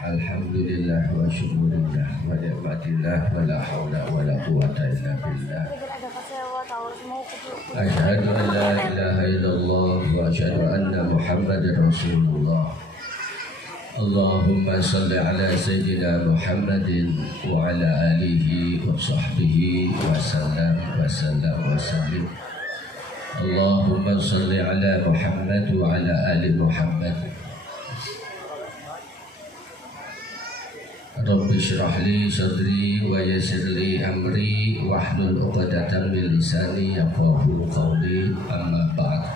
Alhamdulillah wa syukurillah wa ni'matillah wa la hawla wa la quwata illa billah. Asyhadu an la ilaha illallah wa asyhadu anna Muhammadar Rasulullah. Allahumma salli ala sayyidina Muhammadin wa ala alihi wa sahbihi wa sallam wa sallam wa sallim. Allahumma salli ala Muhammad wa ala ali Muhammad. Rabbi syrah li sadri wa yassir li amri wahlul 'uqdatam min lisani yafqahu qawli, amma ba'd.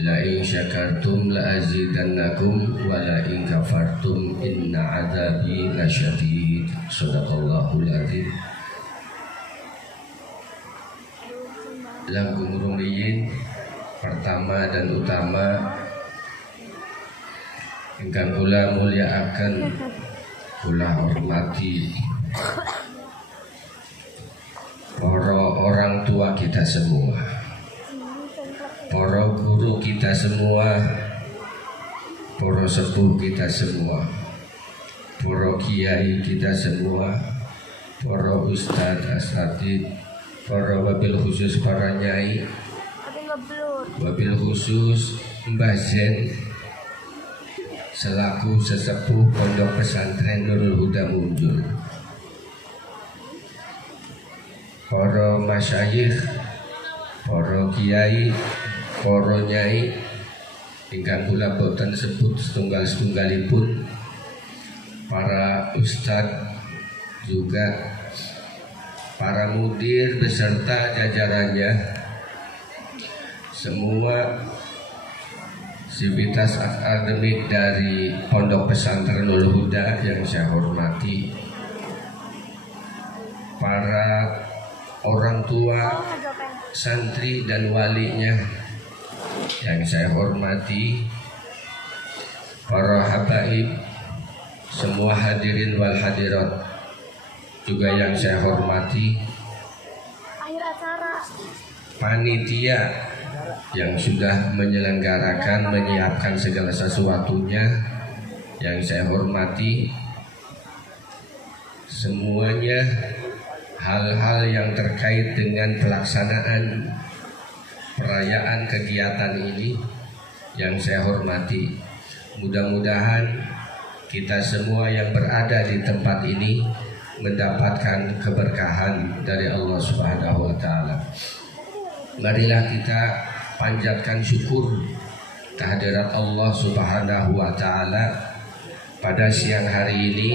La in syakartum la azidannakum wa la in kafartum inna 'adzabi lasyadid. Shadaqallahul adzim. Langkung rumiyin pertama dan utama ingkang kula mulyakaken, kula hormati para orang tua kita semua, para guru kita semua, para sepuh kita semua, para kiai kita semua, para ustadz asatidz, para wabil khusus para nyai, wabil khusus Mbah Zen selaku sesepuh Pondok Pesantren Nurul Huda Munjul, para masyayikh, para kiai, para nyai ingkang kula boten sebut setunggal-setunggalipun, para ustadz juga para mudir beserta jajarannya, semua sivitas akademik dari Pondok Pesantren Nurul Huda yang saya hormati, para orang tua, santri dan walinya yang saya hormati, para habaib, semua hadirin wal hadirat juga yang saya hormati, panitia yang sudah menyelenggarakan, menyiapkan segala sesuatunya yang saya hormati, semuanya hal-hal yang terkait dengan pelaksanaan perayaan kegiatan ini yang saya hormati. Mudah-mudahan kita semua yang berada di tempat ini mendapatkan keberkahan dari Allah Subhanahu wa taala. Marilah kita panjatkan syukur kehadirat Allah Subhanahu wa taala pada siang hari ini.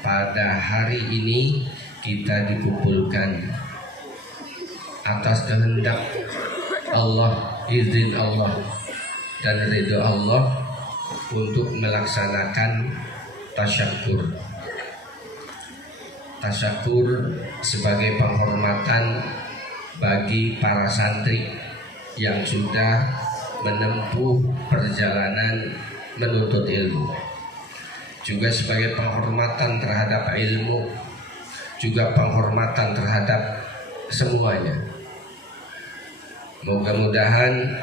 Pada hari ini kita dikumpulkan atas kehendak Allah, izin Allah dan ridho Allah untuk melaksanakan tasyakur. Tasyakur sebagai penghormatan bagi para santri yang sudah menempuh perjalanan menuntut ilmu, juga sebagai penghormatan terhadap ilmu, juga penghormatan terhadap semuanya. Mudah-mudahan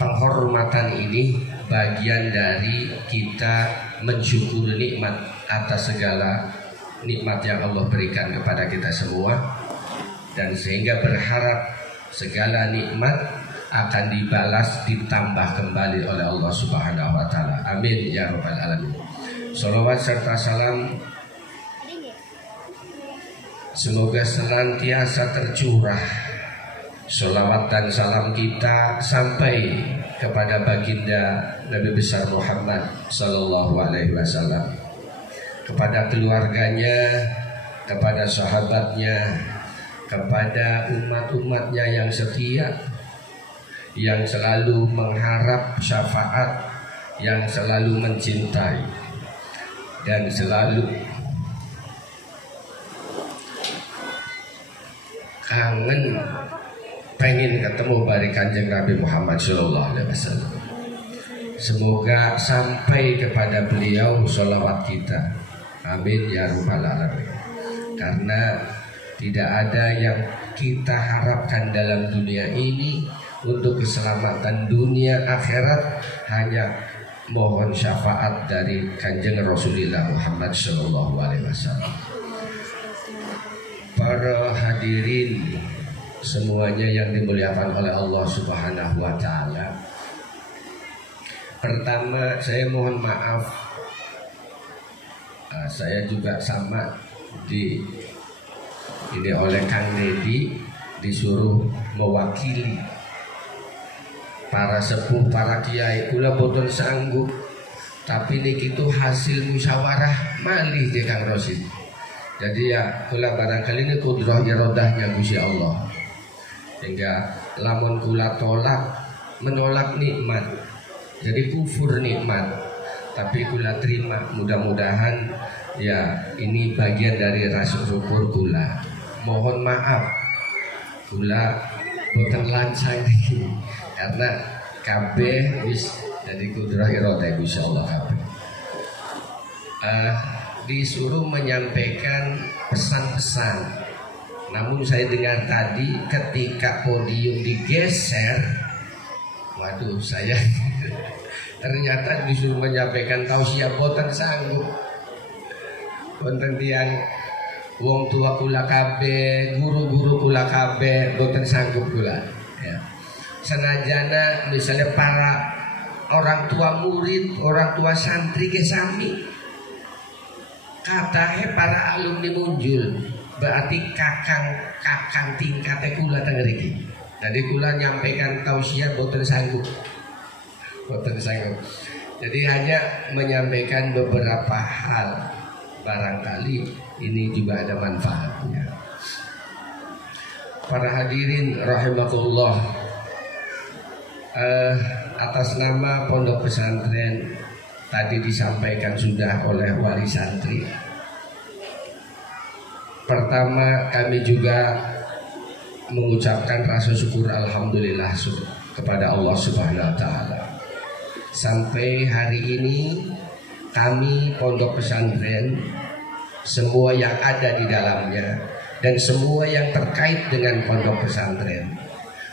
penghormatan ini bagian dari kita mensyukuri nikmat atas segala nikmat yang Allah berikan kepada kita semua, dan sehingga berharap segala nikmat akan dibalas, ditambah kembali oleh Allah Subhanahu wa taala. Amin ya rabbal alamin. Shalawat serta salam semoga senantiasa tercurah, sholawat dan salam kita sampai kepada baginda Nabi besar Muhammad sallallahu alaihi wasallam, kepada keluarganya, kepada sahabatnya, kepada umat-umatnya yang setia, yang selalu mengharap syafaat, yang selalu mencintai dan selalu kangen pengen ketemu bari Kanjeng Nabi Muhammad sallallahu alaihi wasallam. Semoga sampai kepada beliau sholawat kita. Amin ya rabbal alamin. Karena tidak ada yang kita harapkan dalam dunia ini untuk keselamatan dunia akhirat hanya mohon syafaat dari Kanjeng Rasulullah Muhammad Sallallahu Alaihi Wasallam. Para hadirin semuanya yang dimuliakan oleh Allah Subhanahu Wa Taala. Pertama saya mohon maaf, saya juga sama ini oleh Kang Dedi disuruh mewakili para sepuh, para kiai. Kula boten sanggup, tapi niki itu hasil musyawarah malih di Kang Rosid. Jadi ya kula barangkali ini kudrah iradahnya Gusti Allah, sehingga lamun kula menolak nikmat, jadi kufur nikmat, tapi kula terima. Mudah-mudahan ya ini bagian dari rasa syukur kula. Mohon maaf kula boten lancang iki karena kabeh wis jadi kudrah iradah Gusti Allah kabeh. Disuruh menyampaikan pesan-pesan. Namun saya dengar tadi ketika podium digeser, waduh saya ternyata disuruh menyampaikan tausiah boten sanggup. Wonten tiyang wong tua kula kabeh, guru-guru kula kabeh boten sanggup kula. Ya. Senajana misalnya para orang tua murid, orang tua santri ke sami, katahe para alumni muncul, berarti kakang tingkate kula teng mriki. Jadi kula nyampaikan tausiah boten sanggup. Jadi hanya menyampaikan beberapa hal, barangkali ini juga ada manfaatnya. Para hadirin rahimakumullah, atas nama Pondok Pesantren tadi disampaikan sudah oleh wali santri. Pertama kami juga mengucapkan rasa syukur alhamdulillah kepada Allah Subhanahu Wa Taala. Sampai hari ini kami Pondok Pesantren, semua yang ada di dalamnya dan semua yang terkait dengan Pondok Pesantren,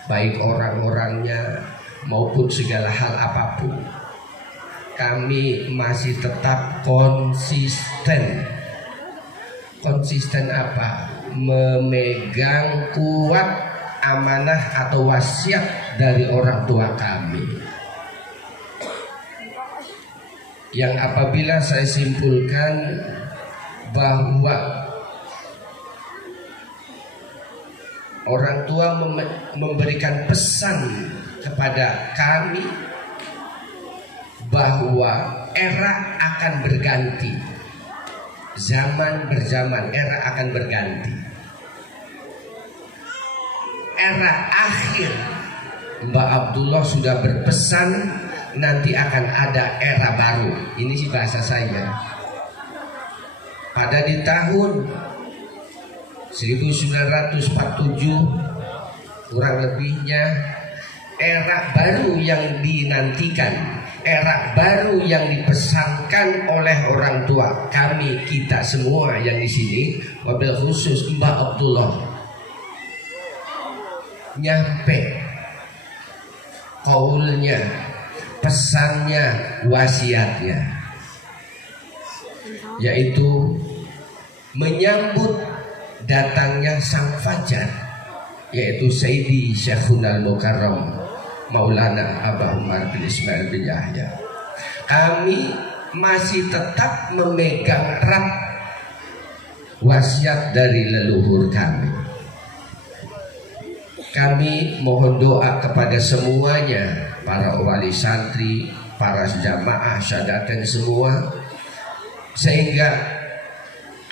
baik orang-orangnya maupun segala hal apapun, kami masih tetap konsisten. Konsisten apa? Memegang kuat amanah atau wasiat dari orang tua kami, yang apabila saya simpulkan bahwa orang tua memberikan pesan kepada kami bahwa era akan berganti, zaman berzaman, era akan berganti. Era akhir, Mbak Abdullah sudah berpesan nanti akan ada era baru. Ini sih bahasa saya. Pada di tahun 1947 kurang lebihnya, era baru yang dinantikan, era baru yang dipesankan oleh orang tua kami, kita semua yang di sini, wabil khusus Mbak Abdullah, nyampe kaulnya, pesannya, wasiatnya, yaitu menyambut datangnya sang fajar, yaitu Sayyidi Syekhunal Mukarram Maulana Abah Umar bin Ismail bin Yahya. Kami masih tetap memegang erat wasiat dari leluhur kami. Kami mohon doa kepada semuanya, para wali santri, para jamaah syadaten semua, sehingga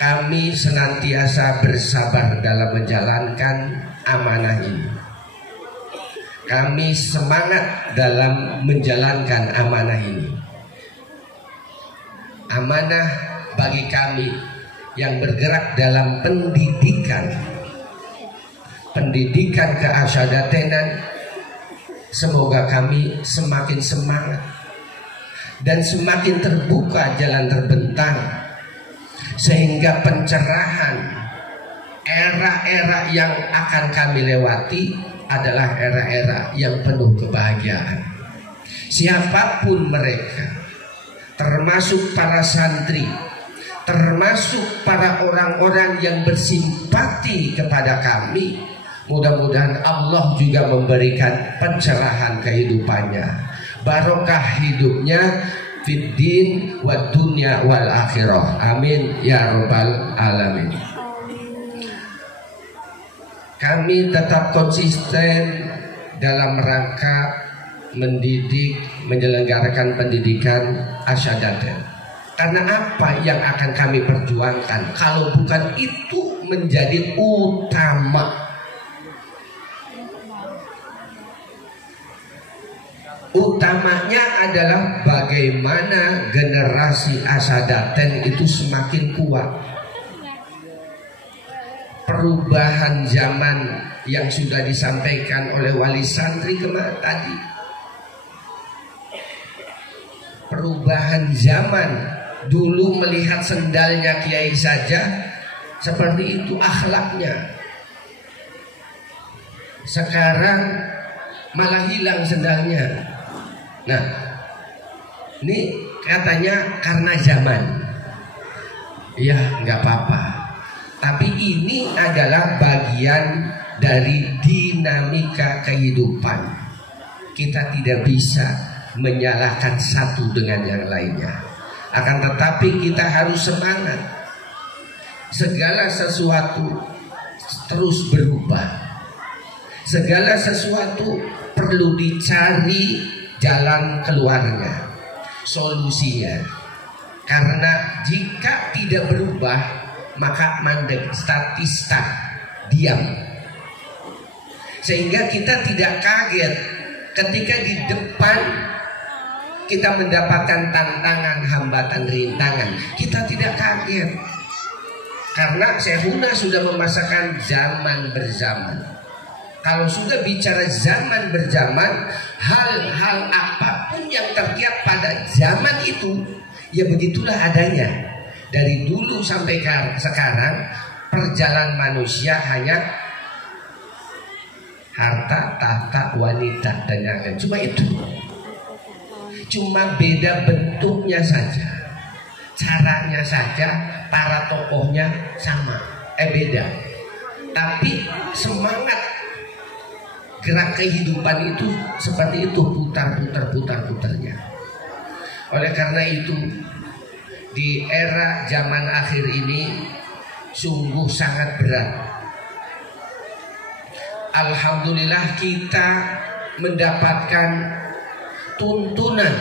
kami senantiasa bersabar dalam menjalankan amanah ini. Kami semangat dalam menjalankan amanah ini. Amanah bagi kami yang bergerak dalam pendidikan keasyadatenan. Semoga kami semakin semangat dan semakin terbuka jalan terbentang, sehingga pencerahan era-era yang akan kami lewati adalah era-era yang penuh kebahagiaan. Siapapun mereka, termasuk para santri, termasuk para orang-orang yang bersimpati kepada kami, mudah-mudahan Allah juga memberikan pencerahan kehidupannya, barokah hidupnya fid din wad dunya wal akhirah. Amin ya rabbal alamin. Kami tetap konsisten dalam rangka mendidik, menyelenggarakan pendidikan asyadaten. Karena apa yang akan kami perjuangkan kalau bukan itu menjadi utama? Utamanya adalah bagaimana generasi asyadaten itu semakin kuat. Perubahan zaman yang sudah disampaikan oleh wali santri kemarin tadi, perubahan zaman, dulu melihat sendalnya kiai saja seperti itu akhlaknya, sekarang malah hilang sendalnya. Nah, ini katanya karena zaman. Ya nggak apa-apa, tapi ini adalah bagian dari dinamika kehidupan. Kita tidak bisa menyalahkan satu dengan yang lainnya. Akan tetapi kita harus semangat. Segala sesuatu terus berubah. Segala sesuatu perlu dicari jalan keluarnya, solusinya. Karena jika tidak berubah, maka mandek, statista, diam. Sehingga kita tidak kaget ketika di depan kita mendapatkan tantangan, hambatan, rintangan. Kita tidak kaget karena Syekhuna sudah memasakan zaman berzaman. Kalau sudah bicara zaman berzaman, hal-hal apapun yang terkiat pada zaman itu, ya begitulah adanya. Dari dulu sampai sekarang, perjalanan manusia hanya harta, tahta, wanita, dan yang lain. Cuma itu. Cuma beda bentuknya saja, caranya saja, para tokohnya sama, beda. Tapi semangat gerak kehidupan itu seperti itu, putar-putarnya. Oleh karena itu, di era zaman akhir ini sungguh sangat berat. Alhamdulillah kita mendapatkan tuntunan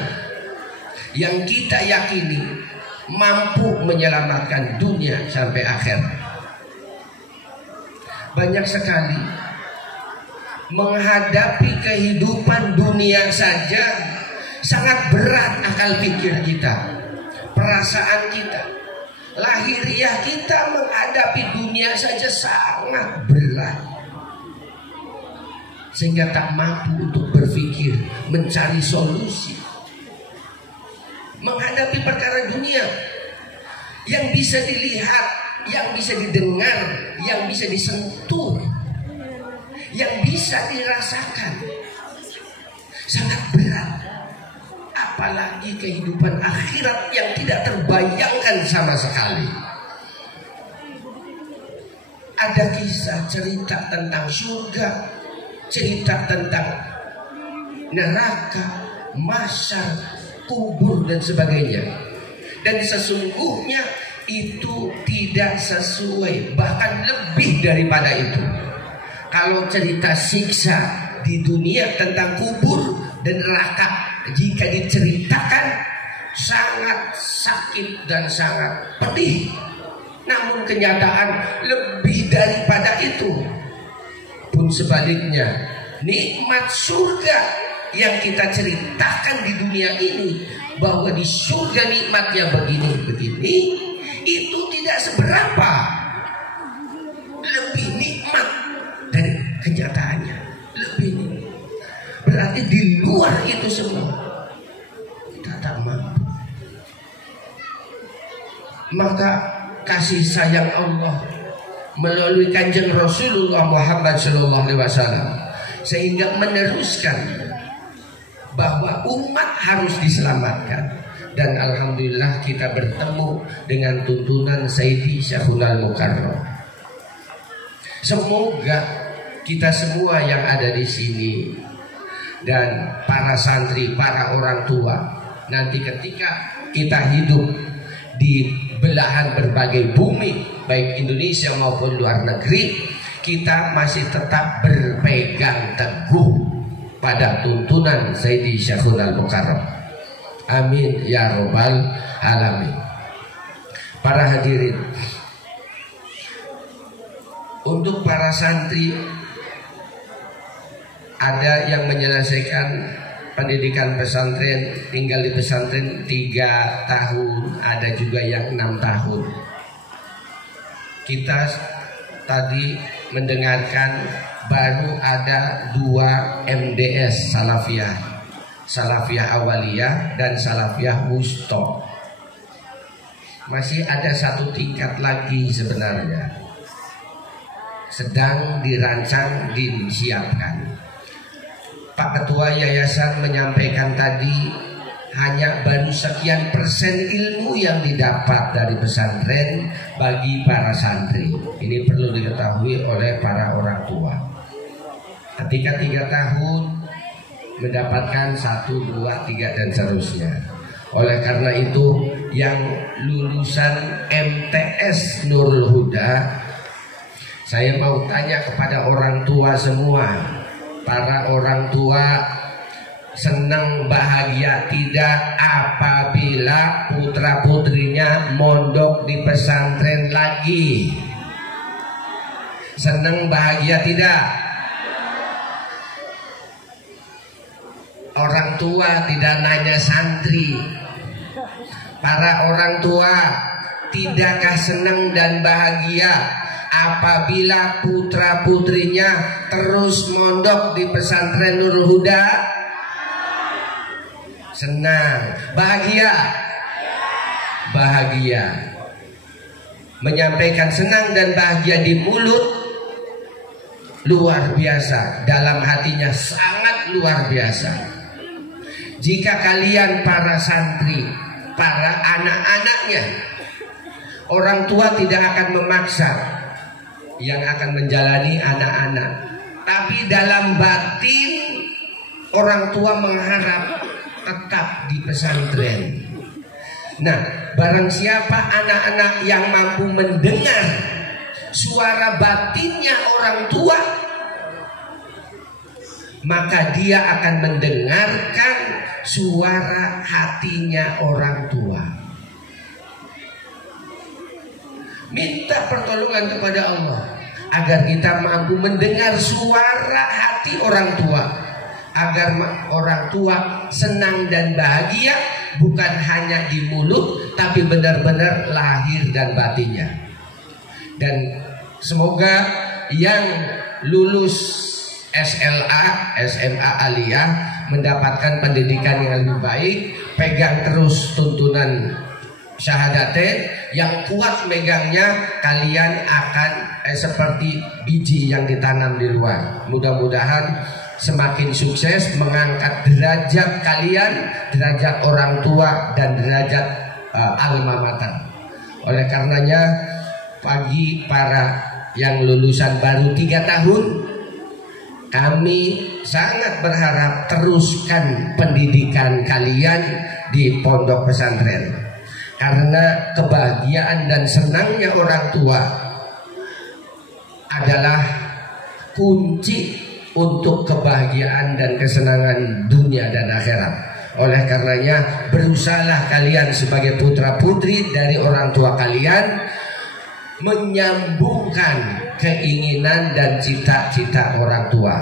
yang kita yakini mampu menyelamatkan dunia sampai akhir. Banyak sekali menghadapi kehidupan dunia saja sangat berat akal pikir kita, perasaan kita, lahiriah kita menghadapi dunia saja sangat berat, sehingga tak mampu untuk berpikir, mencari solusi. Menghadapi perkara dunia yang bisa dilihat, yang bisa didengar, yang bisa disentuh, yang bisa dirasakan, sangat berat. Apalagi kehidupan akhirat yang tidak terbayangkan sama sekali. Ada kisah cerita tentang surga, cerita tentang neraka, mahsyar, kubur dan sebagainya. Dan sesungguhnya itu tidak sesuai, bahkan lebih daripada itu. Kalau cerita siksa di dunia tentang kubur dan neraka, jika diceritakan sangat sakit dan sangat pedih. Namun kenyataan lebih daripada itu. Pun sebaliknya, nikmat surga yang kita ceritakan di dunia ini, bahwa di surga nikmatnya begini-begini, itu tidak seberapa. Lebih nikmat dari kenyataannya, lebih nikmat. Berarti di luar itu semua kita tak mampu. Maka kasih sayang Allah melalui Kanjeng Rasulullah Muhammad SAW sehingga meneruskan bahwa umat harus diselamatkan. Dan alhamdulillah kita bertemu dengan tuntunan Sayyidi Syekhunal Mukarram. Semoga kita semua yang ada di sini dan para santri, para orang tua, nanti ketika kita hidup di belahan berbagai bumi, baik Indonesia maupun luar negeri, kita masih tetap berpegang teguh pada tuntunan Sayyidi Syekhunal Mukarram. Amin ya robbal alamin. Para hadirin, untuk para santri, ada yang menyelesaikan pendidikan pesantren, tinggal di pesantren 3 tahun, ada juga yang 6 tahun. Kita tadi mendengarkan baru ada 2 MDS Salafiyah, Salafiyah Awaliyah dan Salafiyah Wusta. Masih ada 1 tingkat lagi sebenarnya, sedang dirancang, disiapkan. Pak Ketua Yayasan menyampaikan tadi hanya baru sekian persen ilmu yang didapat dari pesantren bagi para santri. Ini perlu diketahui oleh para orang tua. Ketika 3 tahun mendapatkan 1, 2, 3 dan seterusnya. Oleh karena itu yang lulusan MTS Nurul Huda, saya mau tanya kepada orang tua semua. Para orang tua senang bahagia tidak apabila putra putrinya mondok di pesantren lagi? Senang bahagia tidak? Orang tua tidak nanya santri. Para orang tua, tidakkah senang dan bahagia apabila putra putrinya terus mondok di pesantren Nurul Huda? Senang, bahagia, bahagia. Menyampaikan senang dan bahagia di mulut luar biasa, dalam hatinya sangat luar biasa. Jika kalian para santri, para anak-anaknya, orang tua tidak akan memaksa, yang akan menjalani anak-anak. Tapi dalam batin orang tua mengharap tetap di pesantren. Nah, barang siapa anak-anak yang mampu mendengar suara batinnya orang tua, maka dia akan mendengarkan suara hatinya orang tua. Minta pertolongan kepada Allah agar kita mampu mendengar suara hati orang tua, agar orang tua senang dan bahagia, bukan hanya di mulut tapi benar-benar lahir dan batinnya. Dan semoga yang lulus SLA, SMA Aliyah mendapatkan pendidikan yang lebih baik, pegang terus tuntunan syahadatain, yang kuat megangnya, kalian akan seperti biji yang ditanam di luar. Mudah-mudahan semakin sukses mengangkat derajat kalian, derajat orang tua dan derajat alma mater. Oleh karenanya, bagi para yang lulusan baru 3 tahun, kami sangat berharap teruskan pendidikan kalian di pondok pesantren, karena kebahagiaan dan senangnya orang tua adalah kunci untuk kebahagiaan dan kesenangan dunia dan akhirat. Oleh karenanya, berusahalah kalian sebagai putra putri dari orang tua kalian menyambungkan keinginan dan cita-cita orang tua.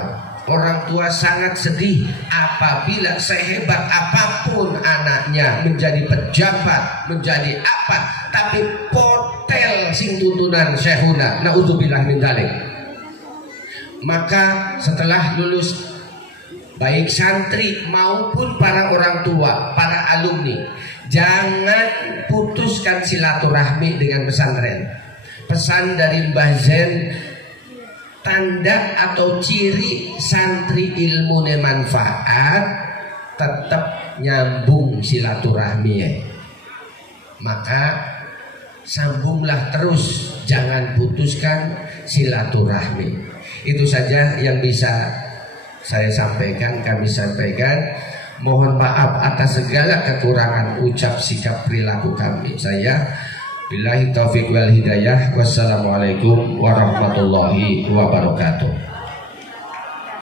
Orang tua sangat sedih apabila sehebat apapun anaknya menjadi pejabat, menjadi apa, tapi potel sing tuntunan syekhuna, naudzubillah min dzalik. Maka setelah lulus, baik santri maupun para orang tua, para alumni, jangan putuskan silaturahmi dengan pesantren. Pesan dari Mbah Zen, tanda atau ciri santri ilmu manfaat tetap nyambung silaturahmi ya. Maka sambunglah terus, jangan putuskan silaturahmi. Itu saja yang bisa saya sampaikan, kami sampaikan. Mohon maaf atas segala kekurangan ucap, sikap, perilaku kami. Saya billahi taufiq wal hidayah. Wassalamualaikum warahmatullahi wabarakatuh.